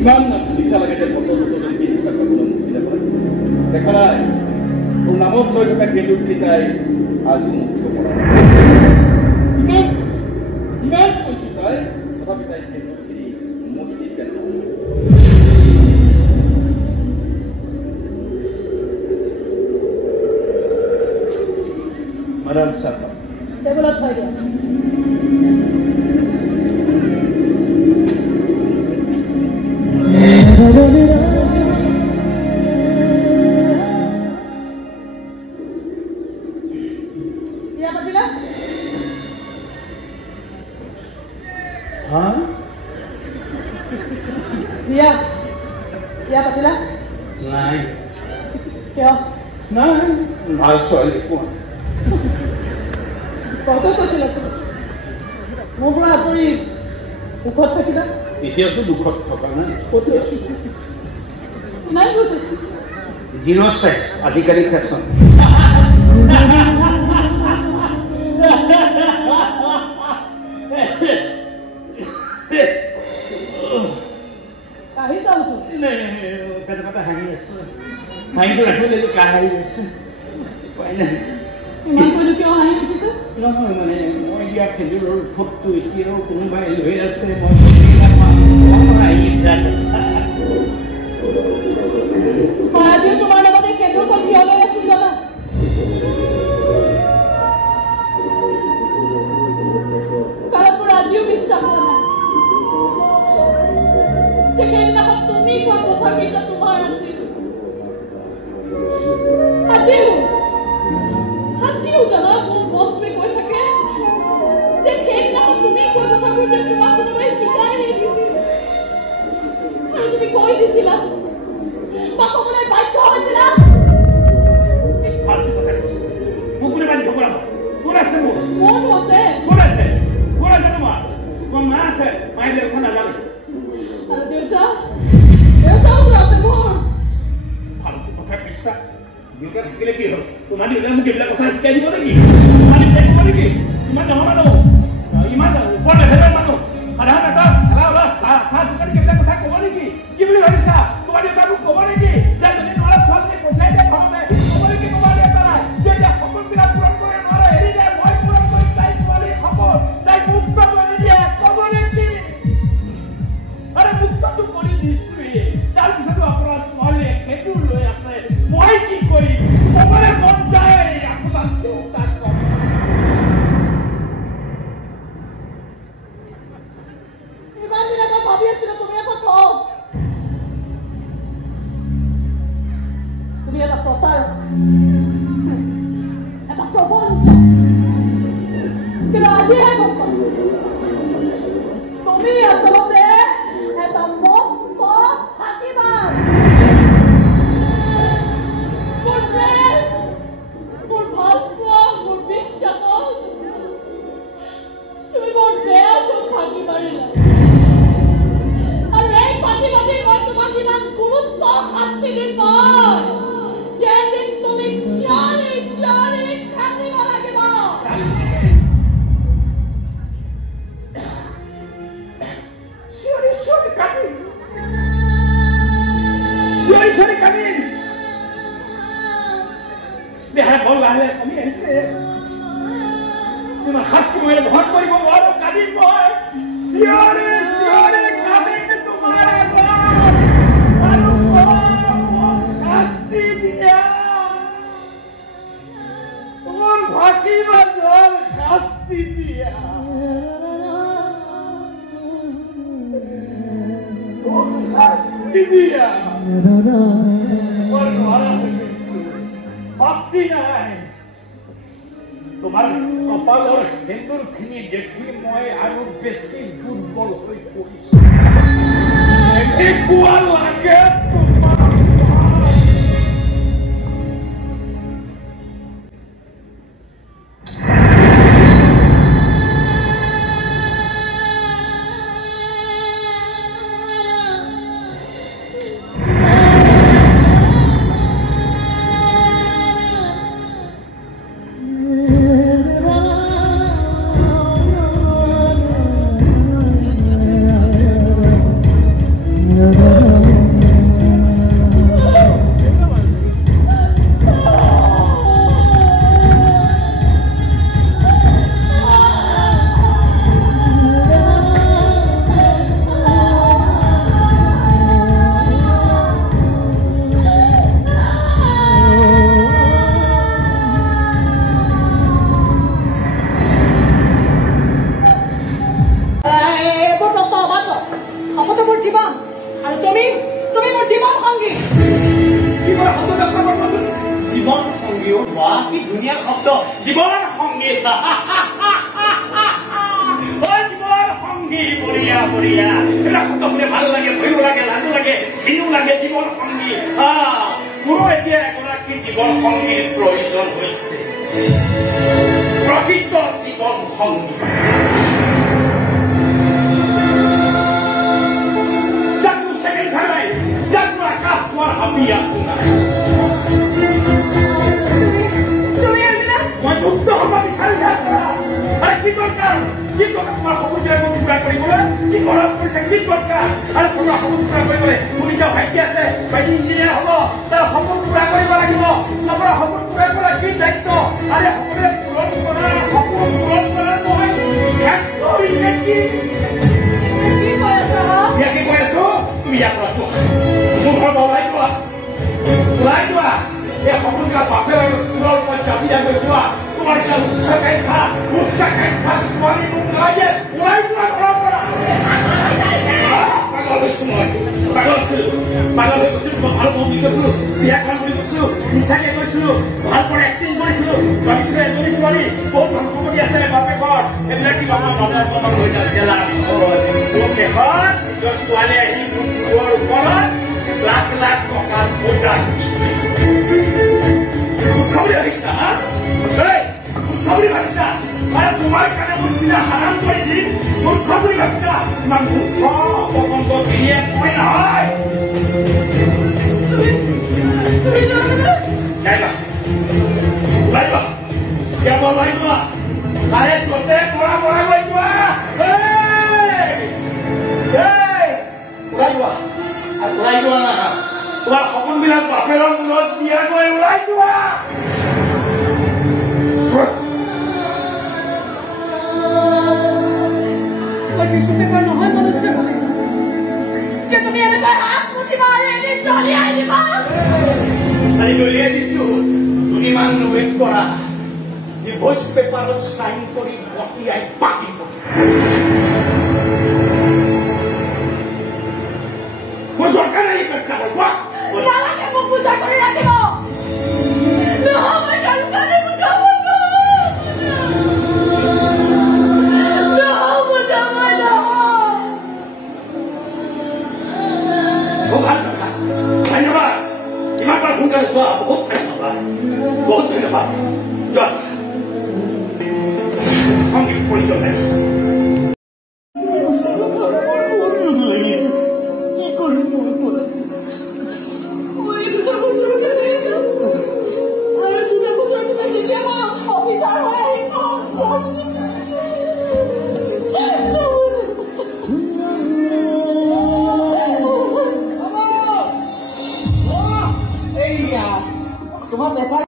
ইমান নিচা লাগে যে বছৰ বছৰ ধৰি চিকিৎসা কৰিবলৈ সুবিধা পায় দেখা নাই তোৰ নামত লৈ থকা কেন্দুখিনি তাই আজিও মুচিব পৰা নাই ইমান কৈছো তাই তথাপি তাই কেন্দুখিনি মুচি পেলায় মাদাম চাফা টেবুলত থৈ দিয়া ভাল ছোৱালী কোৱা কত কৈছিল মোৰ পৰা আঁতৰি দুখত থাকিবা এতিয়াতো দুখত থকা নাই ক'ত আছো নাই কৈছিল 06 আধিকাৰিক ফেশ্বন কাহি যাওঁছো পেটে পেটে হাঁহি আছে হাঁহিটো ৰাখিবলৈ কাহি আছে উপায় নাই ইমান কৈছো কিয় হাঁহি উঠিছে নহয় মানে মই দিয়া খেজুৰৰ ফুটটো এতিয়াও কোনোবাই লৈ আছে মই আজিও তোমাৰ লগতে খেজুৰ কল কিয় লৈ আছো জানা কাৰণ মোৰ আজিও বিশ্বাস হোৱা নাই যে সেইদিনাখন তুমি কোৱা কথাকেইটা তোমাৰ আছিল আজিও জানা মোৰ মনটোৱে কৈ থাকে যে সেইদিনাখন তুমি কোৱা কথাবোৰ যে তোমাক কোনোবাই শিকাই নিদিছিল আৰু তুমি কৈ দিছিলা বা ক'বলৈ বাধ্য হৈছিলা মোক কোনে বাধ্য কৰাব কোন আছে মোৰ মনো আছে তোমাৰ মা আছে মায়ে দেউতা নাজানে আৰু দেউতাও আছে মোৰ ফাল্টু কথা বিশ্বাস দেউতা থাকিলে কি হ'ল তোমাৰ দেউতাই মোক এইবিলাক কথা শিকাই দিব নেকি তোমাৰ দেউতাই ক'ব নেকি ইমান ডাঙৰ মানুহ ইমান ওপৰ লেভেলৰ মানুহ সাধাৰণ এটা চাহ দোকানী এইবিলাক কথা ক'ব নেকি কি বুলি ভাবিছা তোমাৰ দেউতাই মোক ক'ব নেকি যে যদি নোৱাৰা ছোৱালীজনী পইচাই দিয়ে ঘৰতে ক'ব নেকি তোমাৰ দেউতাই যে এতিয়া সপোনবিলাক পূৰণ কৰিব নোৱাৰে এৰি দিয়ে মই পূৰণ কৰিম তাই ছোৱালীৰ সপোন তাইক মুক্ত কৰি দিয়ে ক'ব নেকি আৰে মুক্তটো কৰি দিছোৱেই তাৰপিছতো আপোনাৰ ছোৱালীয়ে খেজুৰ লৈ আছে মই কি কৰিম ক'বলৈ মন যায় আপোনাৰ দেউতাক ইমান দিনে মই ভাবি আছিলো তুমি এটা কওঁ তুমি এটা প্ৰচাৰক এটা প্ৰবঞ্চক কিন্তু আজিহে গম পালো তুমি আচলতে এটা মস্ত ফাঁকিবাজ মোৰ প্ৰেম মোৰ ভালপোৱা মোৰ বিশ্বাসত তুমি মোৰ বেয়াকৈ ফাঁকি মাৰিলা আৰু এই ফাঁকিবাজি মই তোমাক ইমান গুৰুত্ব শাস্তি দিম নহয় যেদিন তুমি চিঞৰি চিঞৰি কান্দিব লাগিব চিঞৰি কান্দিম দেহা বল লাহে কমি আহিছে তোমাৰ শাস্তি মই গ্ৰহণ কৰিব নোৱাৰো কান্দিম মই চিঞৰি চিঞৰি কান্দিম তোমাৰ আৰু শাস্তি দিয়া মোৰ ফাঁকিবাজৰ শাস্তি দিয়া শাস্তি দিয়া মই নোৱাৰা হৈ গৈছো শক্তি নাই তোমাৰ কপালৰ সেন্দুৰখিনি দেখি মই আৰু বেছি দুৰ্বল হৈ পৰিছো এনেকুৱা লাগে তো মোর জীবন আর তুমি তুমি মোর জীবন সঙ্গী কি বড় শব্দ ব্যবহার করবচোন জীবন সঙ্গী বাহ কি ধুনীয়া শব্দ জীবন সঙ্গী জীবন সঙ্গী বঢ়িয়া বঢ়িয়া এটা শব্দ শুনে ভাল লাগে ভয়ো লাগে লাজো লাগে ঘিণো লাগে জীবন সঙ্গী মোৰো এতিয়া এগৰাকী জীৱন সংগীৰ প্ৰয়োজন হৈছে প্ৰকৃত জীৱন সংগী যাকো ছেকেণ্ড ভাই যাকো আকাশ চোৱাৰ হাবি আপোনাৰ মই মুক্ত হ'ব বিচাৰি কি দৰকাৰ তোমাৰ সপোনটোৱে মোক পূৰা কৰিবলৈ কি খৰচ কৰিছে কি দৰকাৰ আৰু তোমাৰ সপোন পূৰা কৰিবলৈ মোৰ নিজৰ ভাইটি আছে ভাইটি ইঞ্জিনিয়াৰ হ'ব তাৰ সপোন পূৰা কৰিব লাগিব চবৰে সপোন পূৰা কৰা কি দায়িত্ব আৰু সকলোৱে পূৰণ কৰা সপোন পূৰণ কৰা নহয় কি কৈ আছো তুমি ইয়াৰ পৰা যোৱা মোৰ ঘৰ ওলাই যোৱা এই সপোনবিলাক বাপে পুৰৰ ওপৰত জাপি গৈ যোৱা তোমাৰ উচ্চাকাংক্ষা ছোৱালী মোক লাগে ওলাই যোৱা ঘৰৰ পৰা পাগল হৈছো মই পাগল হৈ গৈছো মই ভাল বন্ধু গৈছো বিয়াখন কৰি গৈছো নিচাকে গৈছো ভাল পৰা এক্টিং কৰিছিলো ভাবিছিলো এজনী ছোৱালী বহুত ধন সম্পত্তি আছে বাপে ঘৰ এইবিলাক কিবা আমাৰ মনৰ মনৰ হৈ যালা মোৰ শেষত নিজৰ ছোৱালী আহি মোৰ ওপৰত লাখ লাখ টকাৰ বোজা খাবলৈ আহিছা খাবলৈ ভাবিছা আৰু তোমাৰ কাৰণে মোৰ চিনা হাৰাম কৰি দিম মোৰ খাবলৈ ভাবিছা ইমান মূৰ্খ অপকণ্ড গিৰিয়ে মই নহয় ওলাই যোৱা ইয়াৰ ওলাই যোৱা তাৰে য'তে পৰা গৈ যোৱা ওলাই যোৱা আৰু ওলাই যোৱা না তোমাৰ সপোনবিলাক বাপেৰৰ মূৰত দিয়া গৈ ওলাই যোৱা নহয় মনুষ্য যে তুমি এনেকৈ হাত মুঠি মাৰি এদিন দলিয়াই দিবা আমি দলিয়াই দিছো দুদিনমান ৱেইট কৰা ডিভোৰ্চ পেপাৰত চাইন কৰি পঠিয়াই পাতিব মই দৰকাৰ নাই পেক্ষা কোৱা নালাগে মোক পূজা কৰি ৰাখিব নহয় দৰকাৰী পূজা ধন্যবাদ ইমান বাৰ সোনকালে যোৱা বহুত ধন্যবাদ যোৱা সংগীত প্ৰয়োজন নাই তোমাৰ পেশা